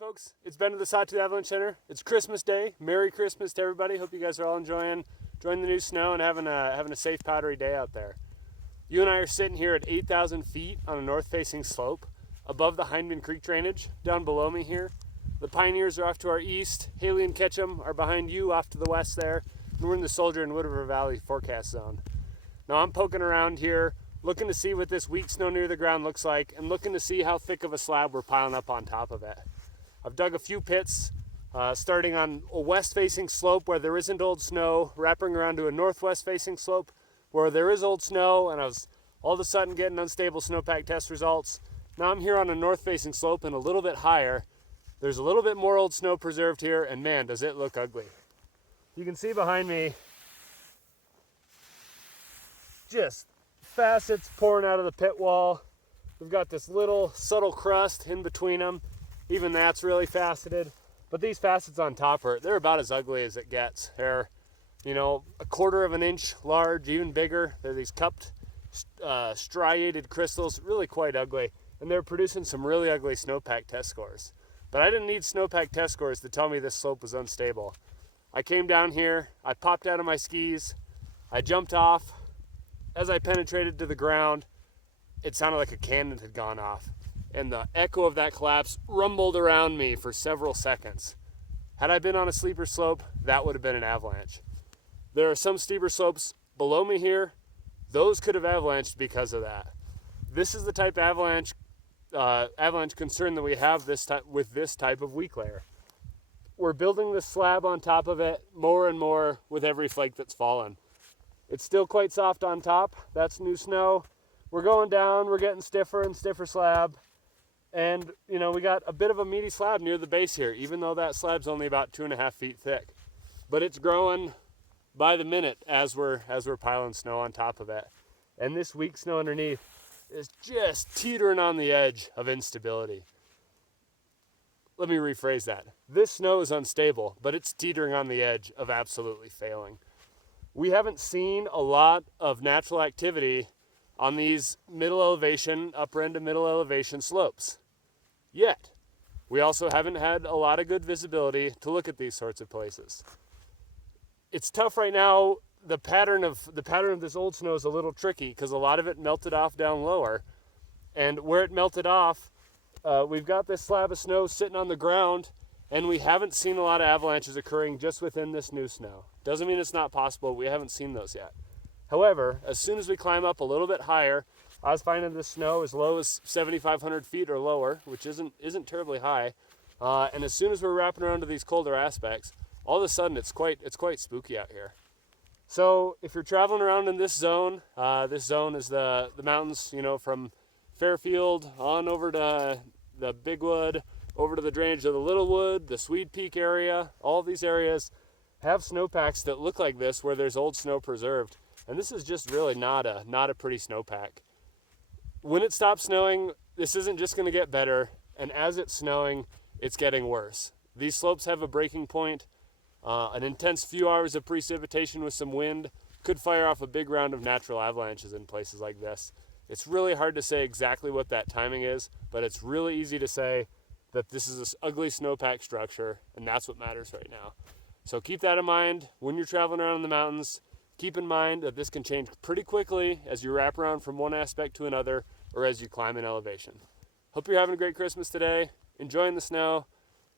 folks, it's Ben at the Sawtooth Avalanche Center. It's Christmas Day. Merry Christmas to everybody. Hope you guys are all enjoying the new snow and having a safe, powdery day out there. You and I are sitting here at 8,000 feet on a north-facing slope above the Hyndman Creek drainage. Down below me here, the Pioneers are off to our east. Haley and Ketchum are behind you off to the west there. And we're in the Soldier and Wood River Valley forecast zone. Now I'm poking around here, looking to see what this weak snow near the ground looks like and looking to see how thick of a slab we're piling up on top of it. I've dug a few pits, starting on a west-facing slope where there isn't old snow, wrapping around to a northwest-facing slope where there is old snow, and I was all of a sudden getting unstable snowpack test results. Now I'm here on a north-facing slope and a little bit higher. There's a little bit more old snow preserved here, and man, does it look ugly. You can see behind me just facets pouring out of the pit wall. We've got this little subtle crust in between them. Even that's really faceted. But these facets on top they're about as ugly as it gets. They're, a quarter of an inch large, even bigger. They're these cupped, striated crystals, really quite ugly. And they're producing some really ugly snowpack test scores. But I didn't need snowpack test scores to tell me this slope was unstable. I came down here, I popped out of my skis, I jumped off. As I penetrated to the ground, it sounded like a cannon had gone off. And the echo of that collapse rumbled around me for several seconds. Had I been on a steeper slope, that would have been an avalanche. There are some steeper slopes below me here. Those could have avalanched because of that. This is the type of avalanche concern that we have with this type of weak layer. We're building this slab on top of it more and more with every flake that's fallen. It's still quite soft on top. That's new snow. We're going down, we're getting stiffer and stiffer slab. And, we got a bit of a meaty slab near the base here, even though that slab's only about 2.5 feet thick. But it's growing by the minute as we're piling snow on top of it. And this weak snow underneath is just teetering on the edge of instability. Let me rephrase that. This snow is unstable, but it's teetering on the edge of absolutely failing. We haven't seen a lot of natural activity on these middle elevation, upper end to middle elevation slopes yet. We also haven't had a lot of good visibility to look at these sorts of places. It's tough right now. The pattern of this old snow is a little tricky because a lot of it melted off down lower, and where it melted off, we've got this slab of snow sitting on the ground, and we haven't seen a lot of avalanches occurring just within this new snow. Doesn't mean it's not possible. We haven't seen those yet. However, as soon as we climb up a little bit higher, I was finding this snow as low as 7,500 feet or lower, which isn't terribly high. And as soon as we're wrapping around to these colder aspects, all of a sudden it's quite spooky out here. So if you're traveling around in this zone is the mountains, from Fairfield on over to the Big Wood, over to the drainage of the Little Wood, the Swede Peak area. All of these areas have snowpacks that look like this, where there's old snow preserved. And this is just really not a pretty snowpack. When it stops snowing, this isn't just going to get better, and as it's snowing, it's getting worse. These slopes have a breaking point. An intense few hours of precipitation with some wind could fire off a big round of natural avalanches in places like this. It's really hard to say exactly what that timing is, but it's really easy to say that this is this ugly snowpack structure, and that's what matters right now. So keep that in mind when you're traveling around in the mountains. Keep in mind that this can change pretty quickly as you wrap around from one aspect to another or as you climb in elevation. Hope you're having a great Christmas today, enjoying the snow.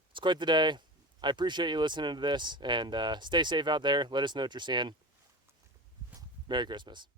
It's quite the day. I appreciate you listening to this, and stay safe out there. Let us know what you're seeing. Merry Christmas.